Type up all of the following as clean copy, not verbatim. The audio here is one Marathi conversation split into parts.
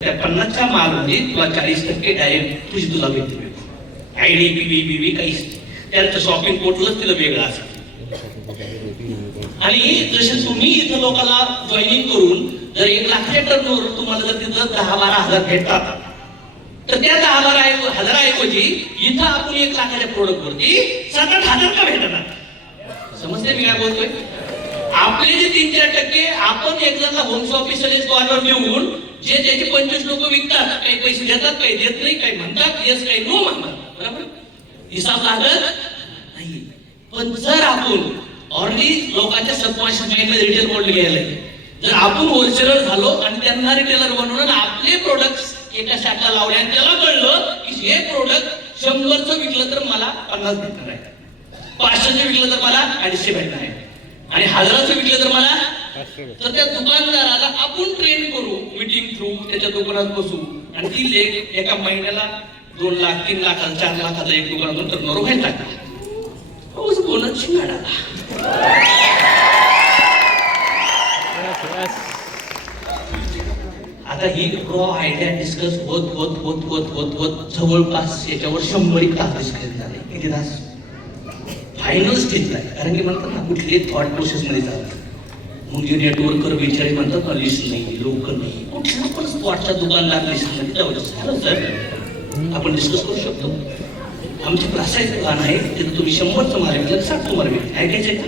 त्या 50च्या मालमध्ये तुला 40% डायरेक्ट तुला भेटते. आयडी बीबी काहीच त्यांचं शॉपिंग पोर्टलच तिला वेगळं असतं. आणि जसे तुम्ही इथं लोकांना जॉईनिंग करून जर 1 लाखाच्या टर्नओव्हर तुम्हाला जर तिथं 10-12 हजार भेटतात, तर त्या 10-12 हजाराऐवजी इथं आपण 1 लाखाच्या प्रोडक्ट वरती 7-8 हजार का भेटणार? समजते मी काय बोलतोय? आपले जे 3-4% आपण एक जणांना होम्स ऑफिसरच कॉलवर देऊन जे त्याचे 25 लोक विकतात, काही पैसे देतात, काही देत नाही, काही म्हणतात येस, काही नो म्हणतात, बरोबर? हिसाब लागत नाही. पण जर आपण ऑलरेडी लोकांच्या सबकॉन्शियस माइंडमध्ये रिटेल मॉडेल घ्यायला, जर आपण होलसेलर झालो आणि त्यांना रिटेलर बनवून आपले प्रोडक्ट एका शाखा लावले आणि त्याला कळलं की हे प्रोडक्ट 100चं विकलं तर मला 50 भेटणार आहे, 500चं विकलं तर मला 250 भेटणार आहे आणि 1000चं विकलं तर मला, तर त्या दुकानदाराला आपण ट्रेन करू मीटिंग थ्रू, त्याच्या दुकानात बसू आणि ती लेख एका महिन्याला 2 लाख 3 लाख 4 लाखाचा एक दुकानातून टर्नओव्हर व्हायला लागला. बोनस शिंगाडा. आता ही रॉ आयडिया डिस्कस होत होत होत होत होत होत जवळपास याच्यावर 100 तास डिस्कस झाले. किती तास? फायनल स्टेजला आहे. कारण की म्हणतात ना कुठली थॉट प्रोसेस मध्ये जातात, मग जे नेटवर्कर बिचारे म्हणतात ना लिस्ट नाही, लोक नाही, कुठल्या पण स्पॉटच्या दुकानदार लिस्ट मध्ये जाऊ सर आपण डिस्कस करू शकतो. आमचे प्रासाईचं गाणं आहे, तिथं तुम्ही 100चं माल विकलं 60 तुम्हाला मिळेल. ऐकायचंय का?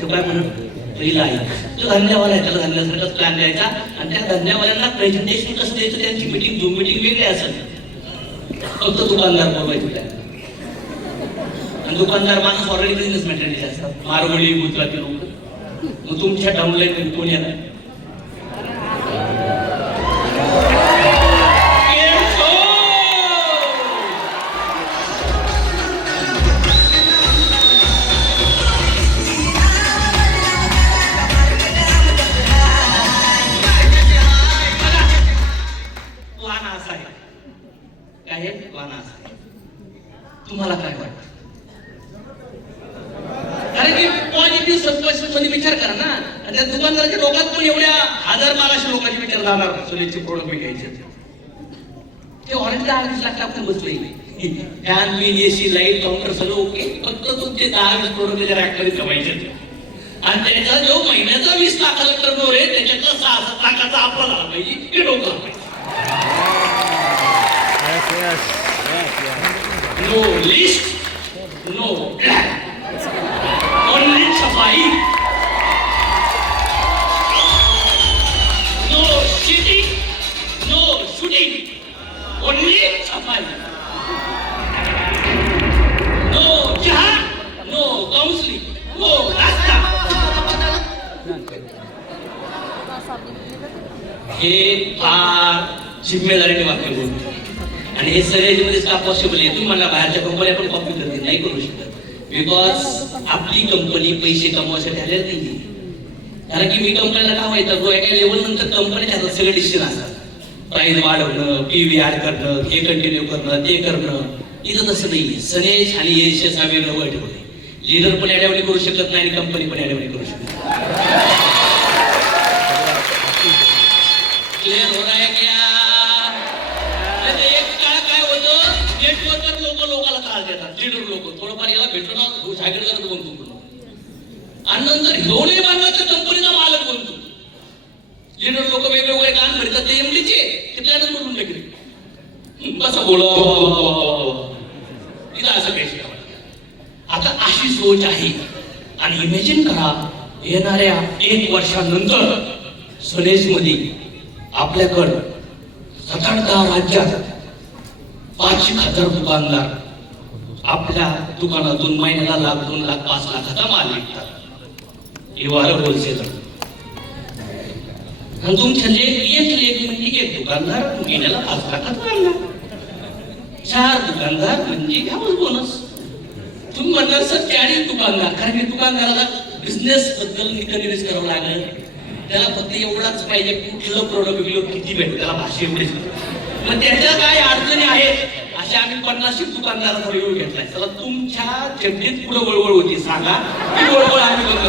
तो काय म्हणत पहिला आहे तो धंद्यावाला आहे, त्याला धंद्यासारखाच प्लॅन द्यायचा आणि त्या धंद्यावाल्यांना प्रेझेंटेशन कसं द्यायचं, त्यांची मीटिंग झूम मीटिंग वेगळी असेल, फक्त दुकानदार बोलवायचं त्या. आणि दुकानदार माणूस ऑलरेडी बिझनेस मेंटॅलिटी असतात, मारवळी गुजराती लोक. मग तुमच्या डाऊनलाईन मध्ये कोण येणार? तुम्हाला काय वाटतं? कारण की पॉझिटिव्ह सबकॉन्शियस मध्ये विचार करा ना. त्या दुकानदाराच्या लोकात पण एवढ्या 1000-1200 लोकांचे विचार जाणार सोनेचे प्रोडक्ट विकायचे. ते ऑरेंज 10-20 लाख आपण बसलोय, फॅन बिन एसी लाईट काउंटर सगळं ओके, फक्त तुमचे 10-20 प्रोडक्ट त्याच्या रॅकमध्ये जमायचे आणि त्याचा जो महिन्याचा 20 लाखाला टर्नओव्हर आहे त्याच्यातला 6-7 लाखाचा आपला झाला पाहिजे, हे डोकं पाहिजे. No list, no plan, only safai, no sitting, no shooting, only safai, no jihad, no counseling, no rasta. हे फार जिम्मेदारीने वाक्य बोलतो आणि हे सगळ्यामध्ये का पॉसिबल आहे? तुम्ही म्हणा बाहेरच्या कंपन्या पण कॉपी करतील, नाही करू शकत, बिकॉज आपली कंपनी पैसे कमवायसाठी आलेली नाही. कारण की मी कंपनीला का व्हायचं, जो एका लेवल नंतर कंपनीच्या हातात सगळे डिसिजन असतात, प्राइस वाढवणं, PV ऍड करणं, हे कंटिन्यू करणं, ते करणं. इथं तसं नाही. सनेश आणि यश हा वेगळं वर्ड होते. लीडर पण ऍडवणी करू शकत नाही आणि कंपनी पण ऍडवणी करू शकत नाही. क्लियर हो रहा है क्या? लोकांना त्रास देतात लीडर लोक, थोडंफार याला भेटणं जागीर करत बनतो आणि नंतर हिरोने बांधवाच्या कंपनीचा मालक बनतो. लीडर लोक वेगवेगळे काम भरतात, ते एमडीचे ते प्लॅनच बनवून टाकले. कसं बोला तिथं असं काही. आता अशी सोच आहे आणि इमॅजिन करा येणाऱ्या 1 वर्षानंतर सनेज मध्ये आपल्याकडं 7-8 राज्यात 5,000 दुकानदार आपल्या दुकानातून महिन्याला 1 लाख 2 लाख 5 लाखाचा माल विकतात. होलसेलर आणि तुमच्या एक म्हणजे एक दुकानदार महिन्याला 5 लाखाचा माल, 4 दुकानदार म्हणजे घ्यावं बोनस. तुम्ही म्हणणार सर 40 दुकानदार, कारण की दुकानदाराला बिझनेस बद्दल कन्व्हिन्स करावं लागेल. त्याला फक्त एवढाच पाहिजे कुठलं प्रोडक्ट विकलं किती भेटतं, त्याला भाषा एवढीच. मग त्याच्या काय अडचणी आहेत असे आम्ही 50 दुकानदाराचा रिव्ह्यू घेतलाय. चला तुमच्या चड्डीत पुढे वळवळ होती, सांगा ती वळवळ आम्ही म्हणजे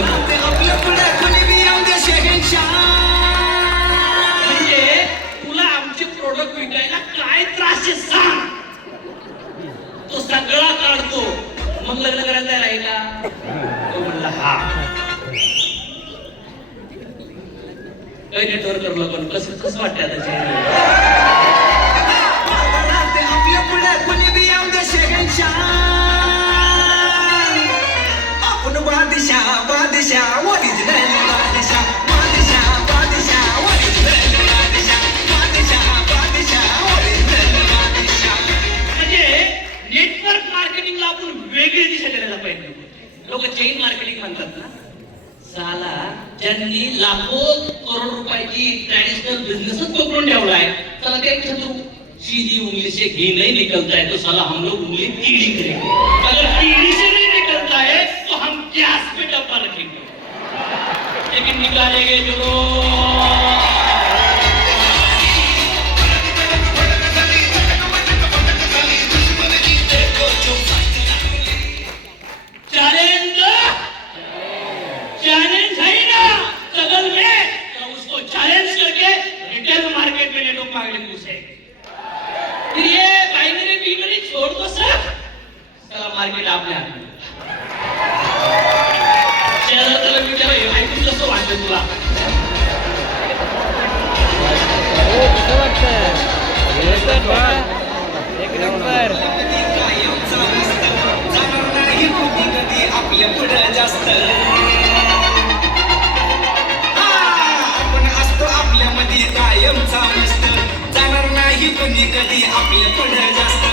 आहे का? तो म्हणला हा. काही नेटवर्क करलं पण कसं वाटतं आता चेहरा? आपल्या पुढे कुणी बी येऊ दे शेगनशाह, आपण बादशाह बादशाह ओरिजिनल बादशाह बादशाह बादशाह ओरिजिनल बादशाह बादशाह बादशाह ओरिजिनल बादशाह. म्हणजे नेटवर्क मार्केटिंगला आपण वेगळी दिशा द्यायला पाहिजे. लोक चेन मार्केटिंग म्हणतात ना, साला ज्यांनी लाखो करोड रुपयाची ट्रॅडिशनल बिझनेसच पकडून ठेवलाय, चला ते छतू सीधी उंगली से घी नहीं निकलता है तो साला हम लोग उंगली टीढ़ी करेंगे. अगर टीढ़ी से नहीं निकलता है तो हम गैस पे डब्बा रखेंगे, लेकिन निकालेंगे जरूर. चैलेंज है ना कदल में, तो उसको चैलेंज करके रिटेल मार्केट में नेटवर्क मार्केटिंग घुसेंगे. फिर ये बाइनरी बिनरी छोड़ दो सर, साला मार्केट आपल्या हातात. शेजारच्याला विचारा, हे ऐकून कसं वाटतं तुला? एक नंबर. आपल्या पुढे जास्त आपण असतो आपल्यामध्ये कायमचा मस्त, जाणार नाही कोणी कधी आपल्या पुढे जास्त.